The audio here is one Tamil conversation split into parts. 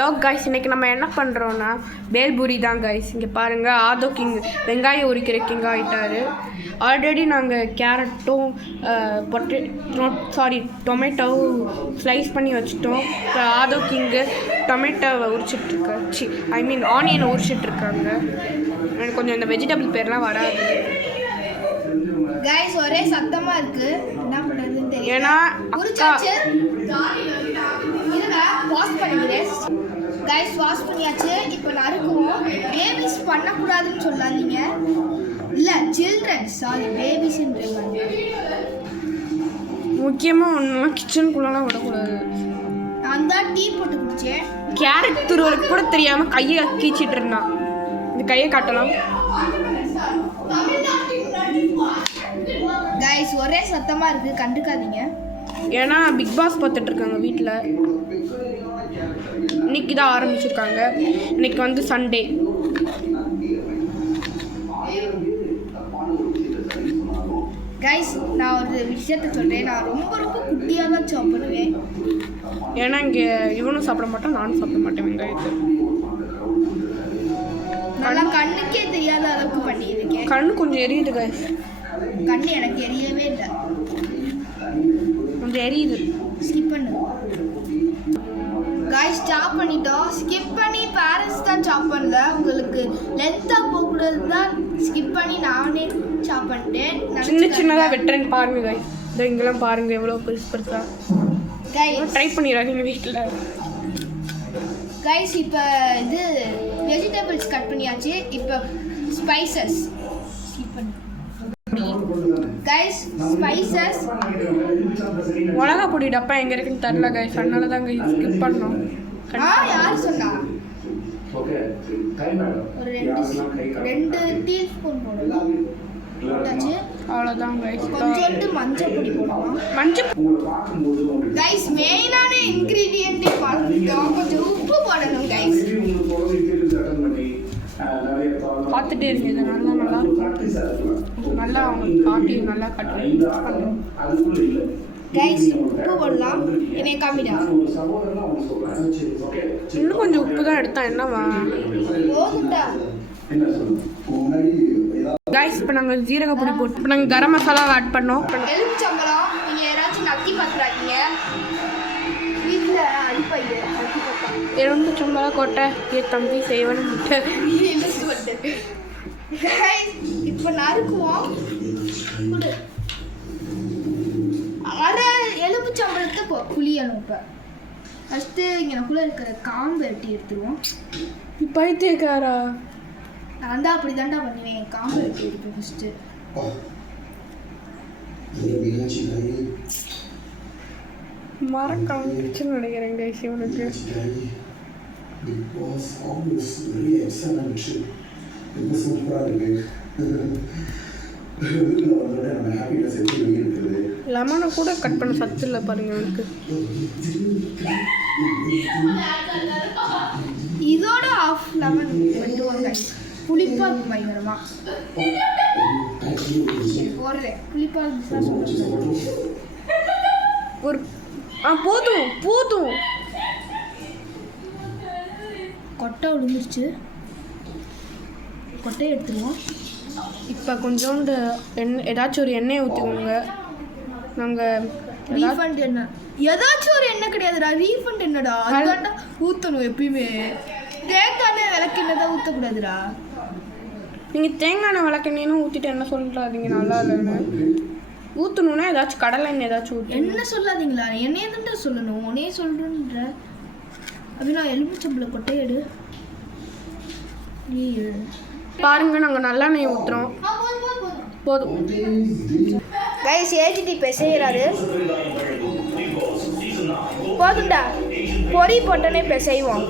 வ்ளாக் கைஸ், இன்றைக்கி நம்ம என்ன பண்ணுறோன்னா பேல்பூரி தான் கைஸ். இங்கே பாருங்கள், ஆதோ கிங் வெங்காயம் உரிக்கிற கிங் ஆகிட்டார். ஆல்ரெடி நாங்கள் கேரட்டும் டொமேட்டோவும் ஸ்லைஸ் பண்ணி வச்சுட்டோம். இப்போ ஆதோ கிங்கு டொமேட்டோவை உரிச்சிட்ருக்காச்சு, ஆனியனை உரிச்சிட்ருக்காங்க. எனக்கு கொஞ்சம் இந்த வெஜிடபிள் பேர்லாம் வராது கைஸ், ஒரே சத்தமாக இருக்குது. என்ன பண்ணுறதுன்னு தெரியும். ஏன்னா உரிச்சாச்சு. வாஷ் பண்ணிக்கிறேன் கைஸ். வாஷ் பண்ணியாச்சு. இப்போ நறுக்குவோம். பேபிஸ் பண்ணக்கூடாதுன்னு சொல்லாதீங்க. இல்லை, சில்ட்ரன், சாரி, பேபிஸ்ன்ற முக்கியமாக ஒன்றுனா கிச்சனுக்குள்ளலாம் விடக்கூடாது. நான் தான் டீ போட்டு குடித்தேன். கேரட் துருவலுக்கு கூட தெரியாமல் கையை கீச்சிட்டு இருந்தான். இந்த கையை காட்டலாம் கைஸ். ஒரே சத்தமாக இருக்குது, கண்டுக்காதீங்க. ஏன்னா பிக் பாஸ் பார்த்துட்ருக்காங்க வீட்டில். இன்னைக்கு தான் ஆரம்பிச்சிருக்காங்க. இன்னைக்கு வந்து சண்டே. கைஸ், நான் ஒரு விஷயத்த சொல்கிறேன். நான் ரொம்ப ரொம்ப குட்டியாக தான் சாப்பிடுவேன். ஏன்னா இங்கே இவனும் சாப்பிட மாட்டான், நானும் சாப்பிட மாட்டேன் வெங்காயத்தை. நல்லா கண்ணுக்கே தெரியாத அளவுக்கு பண்ணியிருக்கேன். கண்ணு கொஞ்சம் எரியுது கைஸ். கண்ணு எனக்கு எரியவே இல்லை, கொஞ்சம் எரியுது. ஸ்கிப் பண்ணு கைஸ். ஸ்டாப் பண்ணிட்டோம். ஸ்கிப் பண்ணி பேரண்ட்ஸ் தான் சாப் பண்ணல. உங்களுக்கு லென்த்தாக போகக்கூடாது தான் ஸ்கிப் பண்ணி நானே சாப் பண்ணிட்டேன். சின்னதாக வெட்டுறேன்னு பாருங்க கைஸ். இதோ இங்கெல்லாம் பாருங்கள் எவ்வளோ பெருசு பெருசாக. கைஸ் ட்ரை பண்ணிடுறாங்க வீட்டில். கைஸ், இப்போ இது வெஜிடபிள்ஸ் கட் பண்ணியாச்சு. இப்போ ஸ்பைசஸ் ஸ்கிப் பண்ணு கைஸ். ஸ்பைசஸ், மிளகா பொடி டப்பா எங்கே இருக்குன்னு தெரில கைஸ், அதனால தான் கைஸ் ஸ்கிப் பண்ணோம். யார் சொன்னா? ஒரு 2 டீஸ்பூன் போடலாம். போட்டாச்சு, அவ்வளோதான் கைஸ். கொஞ்சோண்டு மஞ்சள் பொடி போடலாம். மஞ்சள் கைஸ், மெயினான இன்க்ரீடியன்ட்டே மறந்துட்டோம். கொஞ்சம் உப்பு போடணும் கைஸ். பார்த்துட்டே இருக்கு. இது நல்லா அவங்க காட்டி நல்லா காட்டுறேன் கைஸ். உப்பு போடலாம். என்னை காமிடா. இன்னும் கொஞ்சம் உப்பு தான் எடுத்தா என்னவா போதும்டா கைஸ். இப்போ நாங்கள் ஜீரக பொடி போட்டு இப்போ நாங்கள் கரம் மசாலாவை ஆட் பண்ணோம். எலுமிச்சம்பழம் நீங்கள் யாராச்சும் நத்தி பார்த்துறாதீங்க. வீட்டில் அடிப்பையில் நத்தி பார்த்தா எலுமிச்சம்பழம் கொட்டை ஏ தம்பி செய்வன முட்டை. இப்போ நறுக்குவோம். அரை எலுமிச்சம்பழத்தை புளியணும். இப்போ ஃபஸ்ட்டு இங்கனக்குள்ளே இருக்கிற காம்பு வெட்டி எடுத்துருவோம். பைத்தியக்காரா, நான் தான் அப்படி தாண்டா பண்ணுவேன். காம்பு வெட்டி எடுப்பேன் ஃபஸ்ட்டு. மறக்காம கிச்சன் நினைக்கிறேன் கைஸ் இவனுக்கு. லெமனை கூட கட் பண்ண சத்து இல்லை பாருங்க எனக்கு. இதோட ஆஃப் லெமன் பண்ணிடுவாங்க. புளிப்பா இருக்கும் பயங்கரமா. போடுறேன் புளிப்பா ஒரு போதும் போதும். கொட்டை விழுந்துருச்சு. கொட்டையை எடுத்துருவோம். இப்போ கொஞ்சோண்டு ஏதாச்சும் ஒரு எண்ணெயை ஊற்றிக்கோங்க. நாங்கள் ரீஃபண்ட் எண்ணெய், ஏதாச்சும் ஒரு எண்ணெய் கிடையாதுடா. ரீஃபண்ட் என்னடா, அதுதான்டா ஊற்றணும் எப்பயுமே. தேங்காய் விளக்கெண்ணெய் தான் ஊற்றக்கூடாதுடா. நீங்கள் தேங்காய் எண்ணெய் விளக்கெண்ணெய்னு ஊற்றிட்டு என்ன சொல்கிறாதீங்க, நல்லா இல்லைன்னு. ஊற்றணுன்னா ஏதாச்சும் கடலை எண்ணெய் ஏதாச்சும் ஊற்று. என்ன சொல்லாதீங்களா, என்னையே தான்டா சொல்லணும். உன்னையே சொல்கிறேன்ற அப்படின்னா எலுமிச்சம்பழம் கொட்டையை எடு. நீ பாருங்க, நாங்கள் நல்லெண்ணெய் ஊற்றுறோம். போதும் கைஸ். ஏஜிடி பிசைகிறாரு. போதும்டா, பொரி போட்டோன்னே பிசைவோம்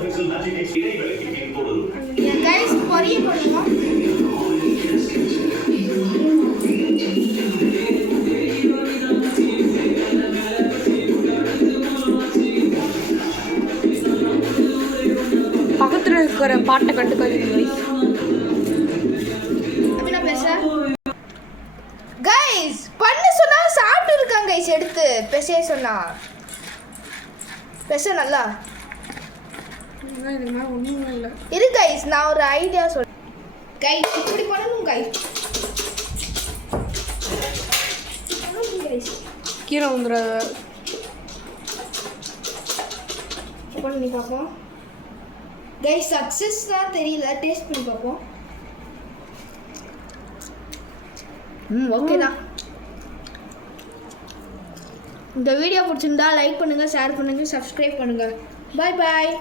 கைஸ். பொரிய போடுவோம். பக்கத்தில் இருக்கிற பாட்டை கண்டுக்காதீங்க கைஸ். பண்ண சொன்னா சாப்பிட்டு இருக்காங்க கைஸ். எடுத்து பெசைய சொன்னா பெச நல்லா ஆனால் இதுக்கு மேலே ஒன்றும் இல்லை. இரு கைஸ், நான் ஒரு ஐடியா சொல்றேன் கைஸ். இப்படி பண்ணணும் கைஸ். கீரை வந்துடுற பண்ணி பார்ப்போம் கைஸ். சக்ஸஸ் தான் தெரியல, டேஸ்ட் பண்ணி பார்ப்போம். ஓகே தான். இந்த வீடியோ பிடிச்சிருந்தா லைக் பண்ணுங்கள், ஷேர் பண்ணுங்கள், சப்ஸ்கிரைப் பண்ணுங்கள். பாய் பாய்.